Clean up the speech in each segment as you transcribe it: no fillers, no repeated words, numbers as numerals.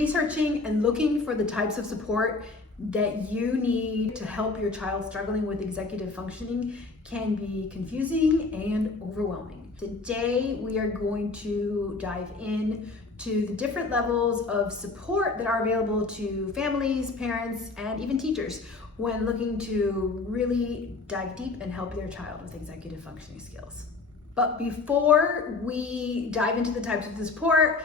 researching and looking for the types of support that you need to help your child struggling with executive functioning can be confusing and overwhelming. Today, we are going to dive in to the different levels of support that are available to families, parents, and even teachers when looking to really dive deep and help their child with executive functioning skills. But before we dive into the types of support,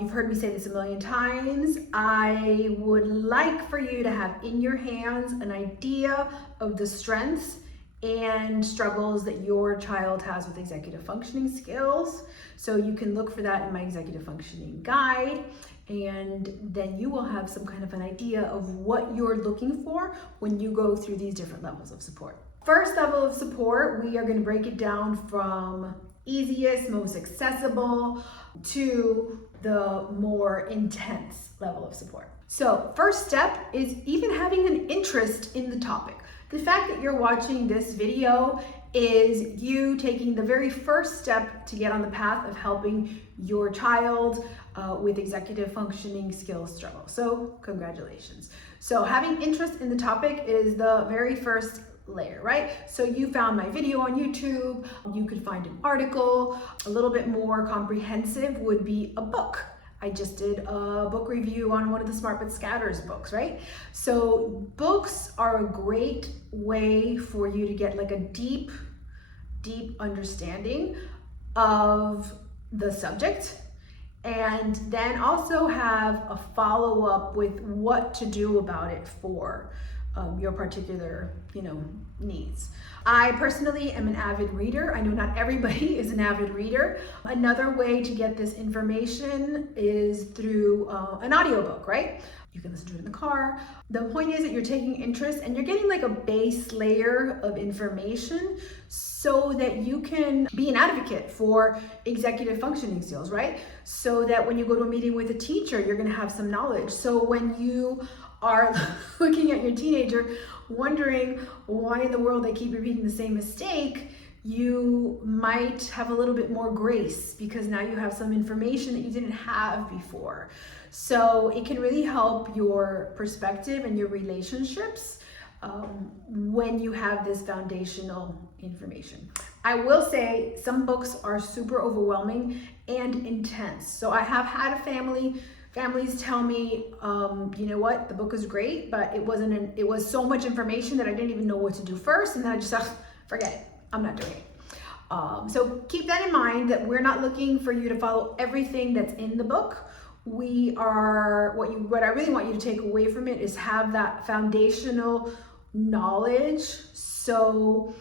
you've heard me say this a million times, I would like for you to have in your hands an idea of the strengths and struggles that your child has with executive functioning skills. So you can look for that in my executive functioning guide, and then you will have some kind of an idea of what you're looking for when you go through these different levels of support. First level of support, we are going to break it down from easiest, most accessible to the more intense level of support. So first step is even having an interest in the topic. The fact that you're watching this video is you taking the very first step to get on the path of helping your child with executive functioning skills struggle. So congratulations. So having interest in the topic is the very first layer, right? So you found my video on YouTube, you could find an article. A little bit more comprehensive would be a book. I just did a book review on one of the Smart But Scatters books, right? So books are a great way for you to get like a deep understanding of the subject, and then also have a follow-up with what to do about it for your particular, needs. I personally am an avid reader. I know not everybody is an avid reader. Another way to get this information is through an audiobook, right? You can listen to it in the car. The point is that you're taking interest and you're getting like a base layer of information so that you can be an advocate for executive functioning skills, right? So that when you go to a meeting with a teacher, you're gonna have some knowledge. So when you are looking at your teenager wondering why in the world they keep repeating the same mistake, you might have a little bit more grace because now you have some information that you didn't have before. So it can really help your perspective and your relationships when you have this foundational information. I will say some books are super overwhelming and intense. So I have had families tell me, you know what, the book is great, but it was so much information that I didn't even know what to do first, and then I just thought, forget it, I'm not doing it. So keep that in mind, that we're not looking for you to follow everything that's in the book. What I really want you to take away from it is have that foundational knowledge so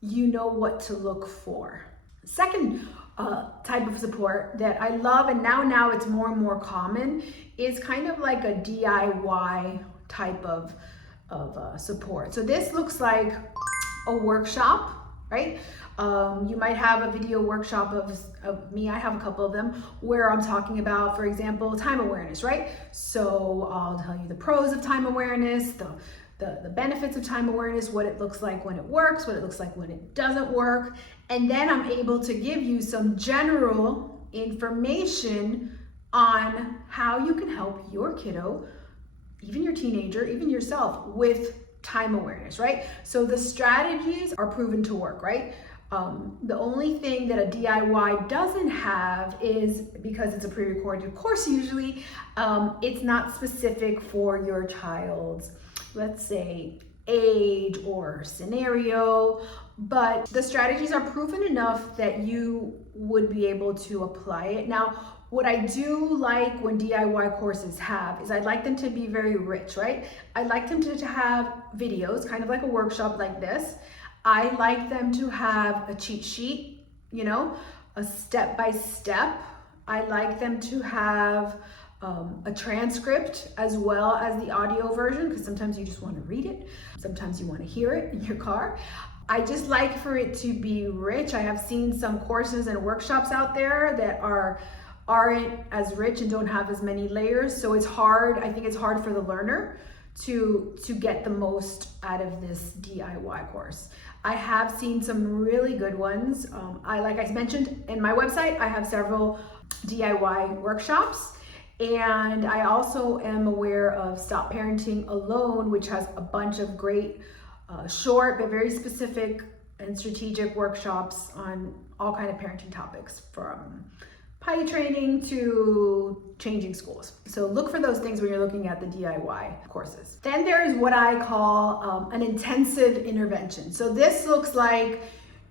you know what to look for. Second type of support that I love, and now it's more and more common, is kind of like a DIY type of support. So this looks like a workshop, right? You might have a video workshop of me. I have a couple of them where I'm talking about, for example, time awareness, right? So I'll tell you the pros of time awareness, the benefits of time awareness, what it looks like when it works, what it looks like when it doesn't work. And then I'm able to give you some general information on how you can help your kiddo, even your teenager, even yourself, with time awareness, right? So the strategies are proven to work, right? The only thing that a DIY doesn't have is, because it's a pre-recorded course usually, it's not specific for your child's, let's say, age or scenario, but the strategies are proven enough that you would be able to apply it. Now, what I do like when DIY courses have is I'd like them to be very rich, right? I'd like them to have videos, kind of like a workshop like this. I like them to have a cheat sheet, a step-by-step. I like them to have a transcript as well as the audio version, because sometimes you just want to read it. Sometimes you want to hear it in your car. I just like for it to be rich. I have seen some courses and workshops out there that aren't as rich and don't have as many layers. So it's hard. I think it's hard for the learner to get the most out of this DIY course. I have seen some really good ones. Like I mentioned in my website, I have several DIY workshops. And I also am aware of Stop Parenting Alone, which has a bunch of great short but very specific and strategic workshops on all kind of parenting topics, from potty training to changing schools. So look for those things when you're looking at the DIY courses. Then there's what I call an intensive intervention. So this looks like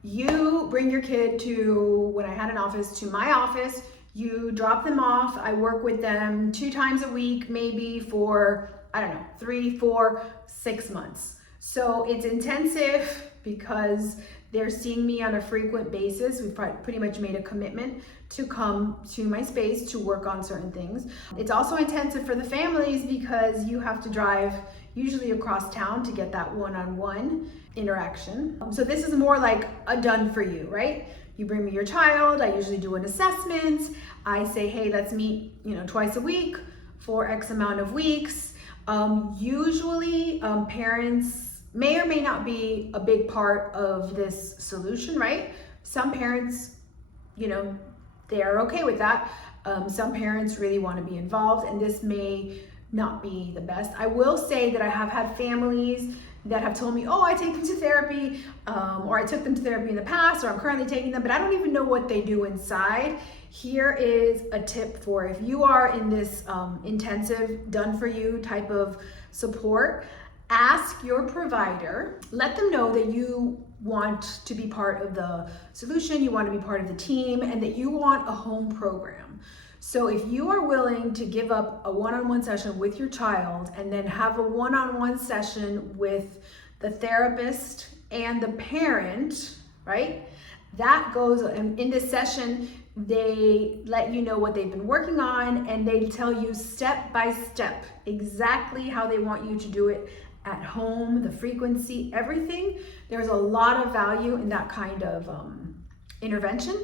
you bring your kid to, when I had an office, to my office, you drop them off, I work with them 2 times a week, maybe for, I don't know, 3, 4, 6 months. So it's intensive because they're seeing me on a frequent basis. We've pretty much made a commitment to come to my space to work on certain things. It's also intensive for the families because you have to drive usually across town to get that one-on-one interaction. So this is more like a done for you, right? You bring me your child, I usually do an assessment. I say, hey, let's meet, twice a week for X amount of weeks. Usually parents may or may not be a big part of this solution, right? Some parents, they're okay with that. Some parents really want to be involved, and this may not be the best. I will say that I have had families that have told me, oh, I take them to therapy, or I took them to therapy in the past, or I'm currently taking them, but I don't even know what they do inside. Here is a tip for if you are in this intensive, done for you type of support. Ask your provider, let them know that you want to be part of the solution, you want to be part of the team, and that you want a home program. So if you are willing to give up a one-on-one session with your child and then have a one-on-one session with the therapist and the parent, right? That goes, in this session, they let you know what they've been working on, and they tell you step by step exactly how they want you to do it at home, the frequency, everything. There's a lot of value in that kind of intervention,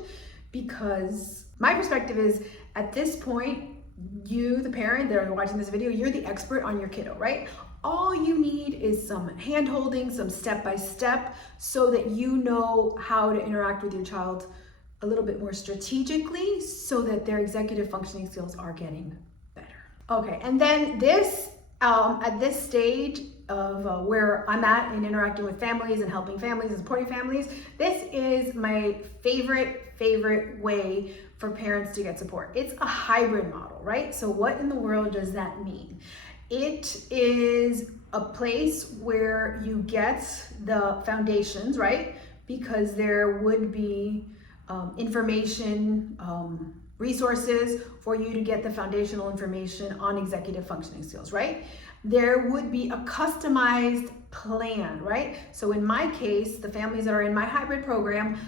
because my perspective is, at this point, you, the parent that are watching this video, you're the expert on your kiddo, right? All you need is some hand holding, some step-by-step, so that you know how to interact with your child a little bit more strategically, so that their executive functioning skills are getting better. Okay, and then this, at this stage of where I'm at in interacting with families and helping families and supporting families, this is my favorite way for parents to get support. It's a hybrid model, right? So what in the world does that mean? It is a place where you get the foundations, right? Because there would be information, resources for you to get the foundational information on executive functioning skills, right? There would be a customized plan, right? So in my case, the families that are in my hybrid program,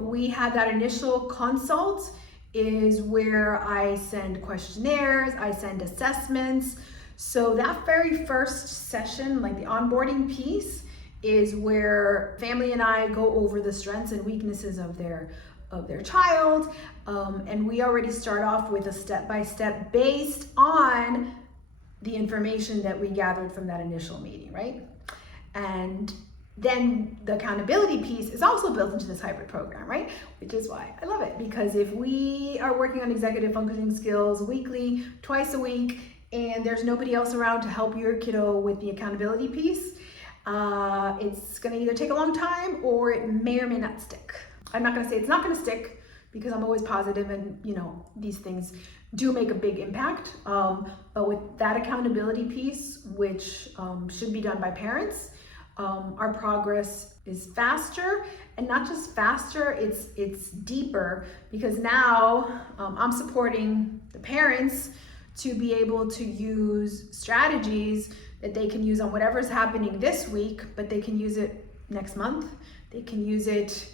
we had that initial consult is where I send questionnaires, I send assessments. So that very first session, like the onboarding piece, is where family and I go over the strengths and weaknesses of their child. And we already start off with a step-by-step based on the information that we gathered from that initial meeting, right? And then the accountability piece is also built into this hybrid program, right? Which is why I love it, because if we are working on executive functioning skills weekly, twice a week, and there's nobody else around to help your kiddo with the accountability piece, it's gonna either take a long time or it may or may not stick. I'm not gonna say it's not gonna stick, because I'm always positive, and these things do make a big impact. But with that accountability piece, which should be done by parents, our progress is faster, and not just faster, it's deeper, because now I'm supporting the parents to be able to use strategies that they can use on whatever's happening this week, but they can use it next month. They can use it,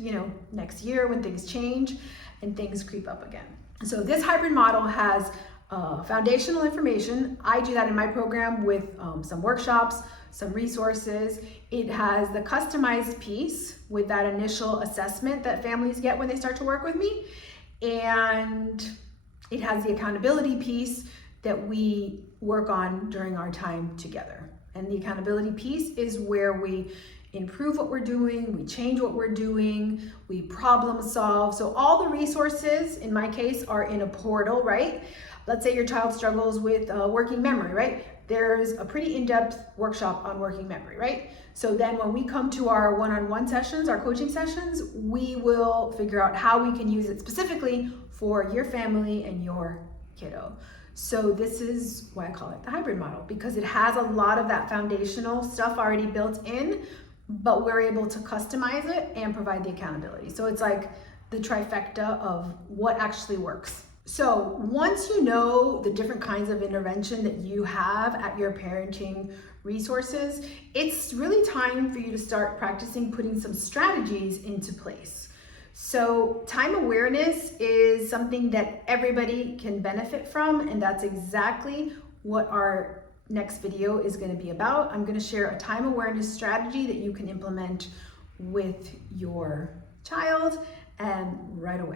next year when things change and things creep up again. So this hybrid model has foundational information. I do that in my program with some workshops, some resources. It has the customized piece with that initial assessment that families get when they start to work with me. And it has the accountability piece that we work on during our time together. And the accountability piece is where we improve what we're doing, we change what we're doing, we problem solve. So all the resources, in my case, are in a portal, right? let's say your child struggles with working memory, right? There's a pretty in-depth workshop on working memory, right? So then when we come to our one-on-one sessions, our coaching sessions, we will figure out how we can use it specifically for your family and your kiddo. So this is why I call it the hybrid model, because it has a lot of that foundational stuff already built in, but we're able to customize it and provide the accountability. So it's like the trifecta of what actually works. So once you know the different kinds of intervention that you have at your parenting resources, it's really time for you to start practicing putting some strategies into place. So time awareness is something that everybody can benefit from, and that's exactly what our next video is going to be about. I'm going to share a time awareness strategy that you can implement with your child and right away.